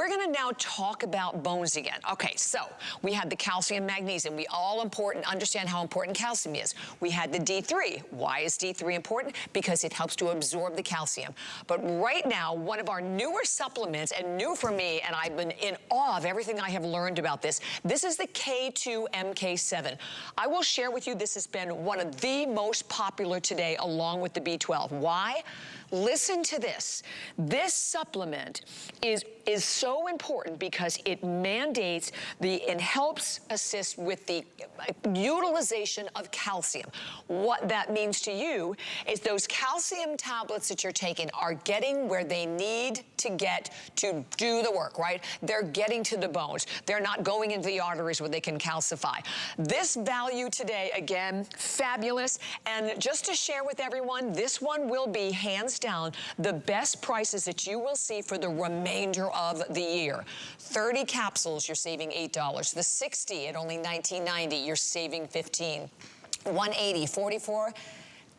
We're gonna now talk about bones again. Okay, so we had the calcium, magnesium. We all understand how important calcium is. We had the D3. Why is D3 important? Because it helps to absorb the calcium. But right now, one of our newer supplements, and new for me, and I've been in awe of everything I have learned about this, this is the K2 MK7. I will share with you, this has been one of the most popular today, along with the B12. Why? Listen to this. This supplement is so important because it mandates and helps assist with the utilization of calcium. What that means to you is those calcium tablets that you're taking are getting where they need to get to do the work, right? They're getting to the bones. They're not going into the arteries where they can calcify. This value today, again, fabulous. And just to share with everyone, this one will be hands down the best prices that you will see for the remainder of the year. 30 capsules, you're saving $8. The 60 at only $19.90, you're saving $15. 180, 44,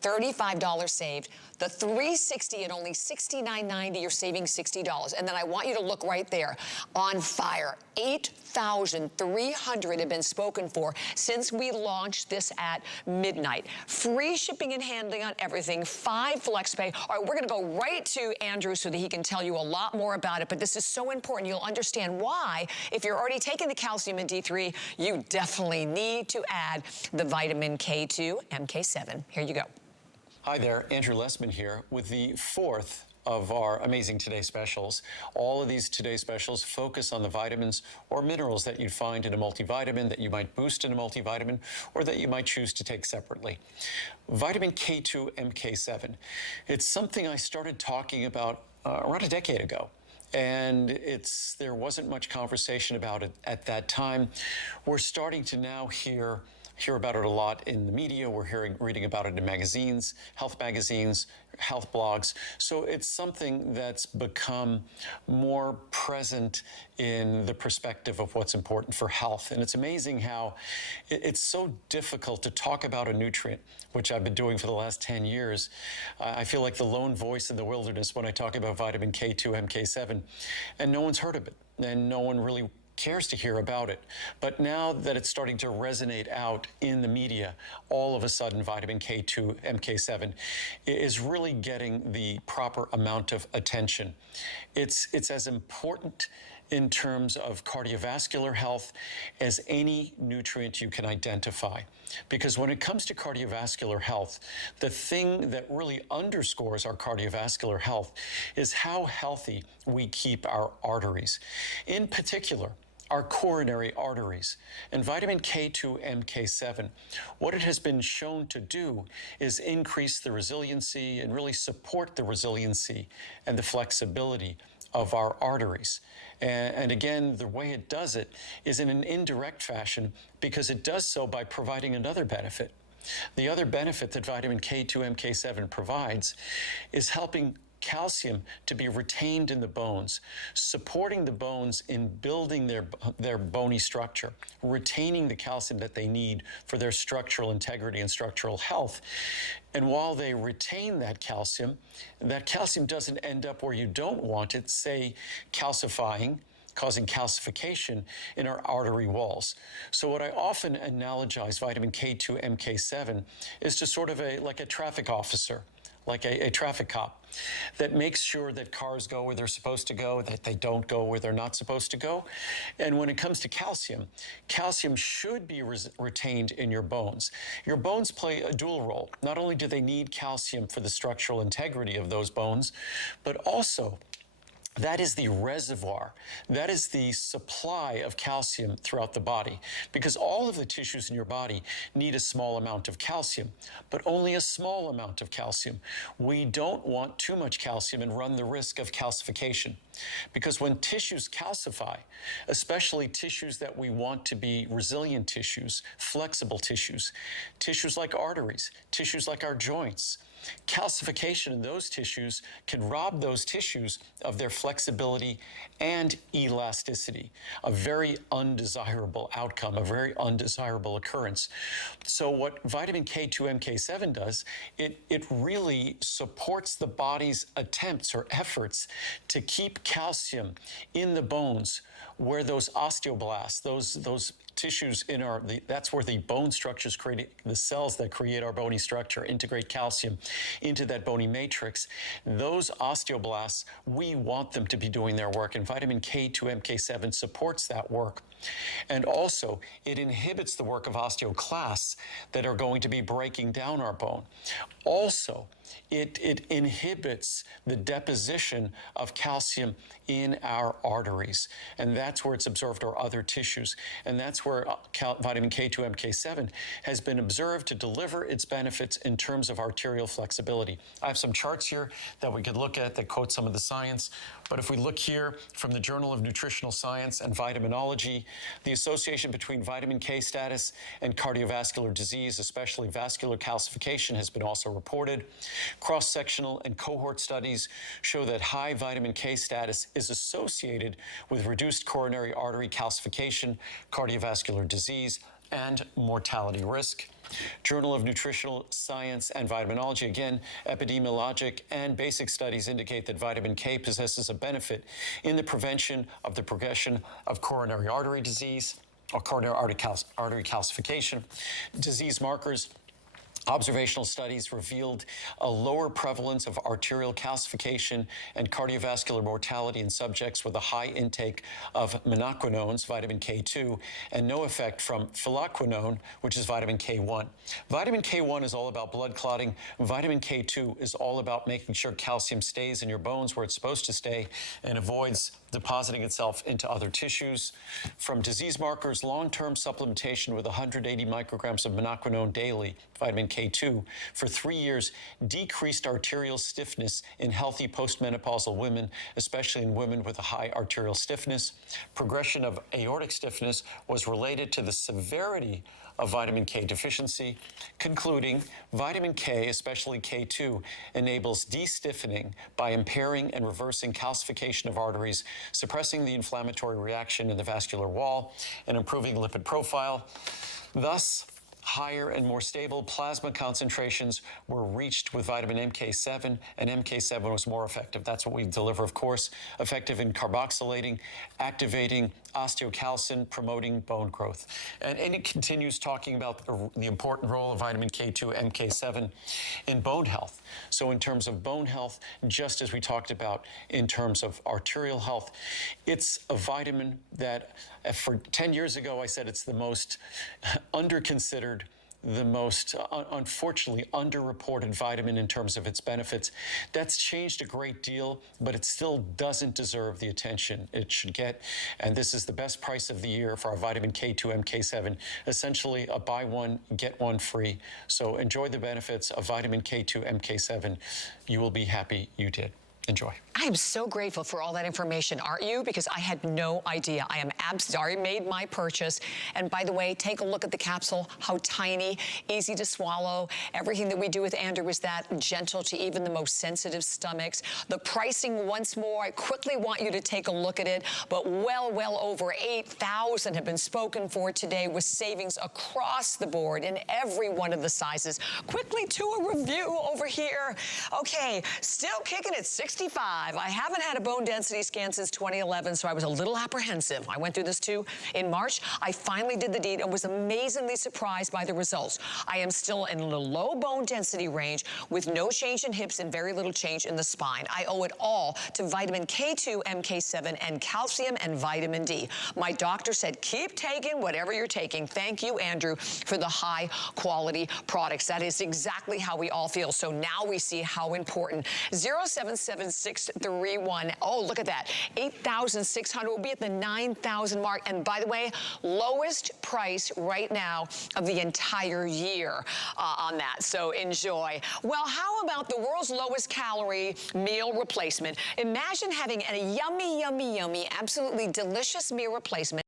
$35 saved. The 360 at only $69.90, you're saving $60. And then I want you to look right there. On fire. 8,300 have been spoken for since we launched this at midnight. Free shipping and handling on everything. 5 flex pay. All right, we're gonna go right to Andrew so that he can tell you a lot more about it. But this is so important. You'll understand why, if you're already taking the calcium and D3, you definitely need to add the vitamin K2 MK7. Here you go. Hi there, Andrew Lessman here with the 4th of our amazing Today Specials. All of these Today Specials focus on the vitamins or minerals that you'd find in a multivitamin, that you might boost in a multivitamin, or that you might choose to take separately. Vitamin K2 MK7. It's something I started talking about around a decade ago. And there wasn't much conversation about it at that time. We're starting to now hear about it a lot in the media. We're reading about it in magazines, health blogs. So it's something that's become more present in the perspective of what's important for health. And it's amazing how it's so difficult to talk about a nutrient, which I've been doing for the last 10 years. I feel like the lone voice in the wilderness when I talk about vitamin K2 MK7, and no one's heard of it, and no one really cares to hear about it. But now that it's starting to resonate out in the media, all of a sudden vitamin K2 MK7 is really getting the proper amount of attention. It's as important in terms of cardiovascular health as any nutrient you can identify. Because when it comes to cardiovascular health, the thing that really underscores our cardiovascular health is how healthy we keep our arteries. In particular, our coronary arteries. And vitamin K2 MK7, what it has been shown to do is increase the resiliency and really support the resiliency and the flexibility of our arteries. And again, the way it does it is in an indirect fashion because it does so by providing another benefit. The other benefit that vitamin K2 MK7 provides is helping calcium to be retained in the bones, supporting the bones in building their bony structure, retaining the calcium that they need for their structural integrity and structural health. And while they retain that calcium doesn't end up where you don't want it, say calcifying, causing calcification in our artery walls. So what I often analogize vitamin K2 MK7 is to sort of like a traffic officer, like a traffic cop that makes sure that cars go where they're supposed to go, that they don't go where they're not supposed to go. And when it comes to calcium, calcium should be retained in your bones. Your bones play a dual role. Not only do they need calcium for the structural integrity of those bones, but also that is the reservoir. That is the supply of calcium throughout the body, because all of the tissues in your body need a small amount of calcium, but only a small amount of calcium. We don't want too much calcium and run the risk of calcification, because when tissues calcify, especially tissues that we want to be resilient tissues, flexible tissues, tissues like arteries, tissues like our joints, calcification in those tissues can rob those tissues of their flexibility and elasticity, a very undesirable outcome, a very undesirable occurrence. So what vitamin K2 MK7 does, it really supports the body's attempts or efforts to keep calcium in the bones where those osteoblasts, those tissues in that's where the bone structures create, the cells that create our bony structure integrate calcium into that bony matrix. Those osteoblasts, we want them to be doing their work, and vitamin K2 MK7 supports that work. And also, it inhibits the work of osteoclasts that are going to be breaking down our bone. Also, it inhibits the deposition of calcium in our arteries, and that's where it's absorbed, or other tissues. And that's where vitamin K2 MK7 has been observed to deliver its benefits in terms of arterial flexibility. I have some charts here that we could look at that quote some of the science. But if we look here from the Journal of Nutritional Science and Vitaminology, the association between vitamin K status and cardiovascular disease, especially vascular calcification, has been also reported. Cross-sectional and cohort studies show that high vitamin K status is associated with reduced coronary artery calcification, cardiovascular disease, and mortality risk. Journal of Nutritional Science and Vitaminology, again, epidemiologic and basic studies indicate that vitamin K possesses a benefit in the prevention of the progression of coronary artery disease or coronary artery calcification. Disease markers. Observational studies revealed a lower prevalence of arterial calcification and cardiovascular mortality in subjects with a high intake of menaquinones, vitamin K2, and no effect from phylloquinone, which is vitamin K1. Vitamin K1 is all about blood clotting. Vitamin K2 is all about making sure calcium stays in your bones where it's supposed to stay and avoids depositing itself into other tissues. From disease markers, long-term supplementation with 180 micrograms of menaquinone daily, vitamin K2, for 3 years decreased arterial stiffness in healthy postmenopausal women, especially in women with a high arterial stiffness. Progression of aortic stiffness was related to the severity of vitamin K deficiency, concluding vitamin K, especially K2, enables de-stiffening by impairing and reversing calcification of arteries, suppressing the inflammatory reaction in the vascular wall, and improving lipid profile. Thus, higher and more stable plasma concentrations were reached with vitamin MK7, and MK7 was more effective. That's what we deliver, of course, effective in carboxylating, activating osteocalcin, promoting bone growth. And it continues talking about the important role of vitamin K2 MK7 in bone health. So in terms of bone health, just as we talked about in terms of arterial health, it's a vitamin that for 10 years ago, I said it's the most underconsidered, the most, unfortunately, underreported vitamin in terms of its benefits. That's changed a great deal, but it still doesn't deserve the attention it should get. And this is the best price of the year for our vitamin K2 MK7, essentially a buy one, get one free. So enjoy the benefits of vitamin K2 MK7. You will be happy you did. Enjoy. I am so grateful for all that information, aren't you? Because I had no idea. I am already made my purchase. And by the way, take a look at the capsule, how tiny, easy to swallow. Everything that we do with Andrew is that gentle to even the most sensitive stomachs. The pricing, once more, I quickly want you to take a look at it. But well over 8,000 have been spoken for today with savings across the board in every one of the sizes. Quickly to a review over here. Okay, still kicking at 65. I haven't had a bone density scan since 2011, so I was a little apprehensive. I went through this too in March. I finally did the deed and was amazingly surprised by the results. I am still in the low bone density range with no change in hips and very little change in the spine. I owe it all to vitamin K2 MK7 and calcium and vitamin D. My doctor said, keep taking whatever you're taking. Thank you, Andrew, for the high quality products. That is exactly how we all feel. So now we see how important. 077631. Oh, look at that. 8,600 will be at the 9,000 mark. And by the way, lowest price right now of the entire year on that. So enjoy. Well, how about the world's lowest calorie meal replacement? Imagine having a yummy, absolutely delicious meal replacement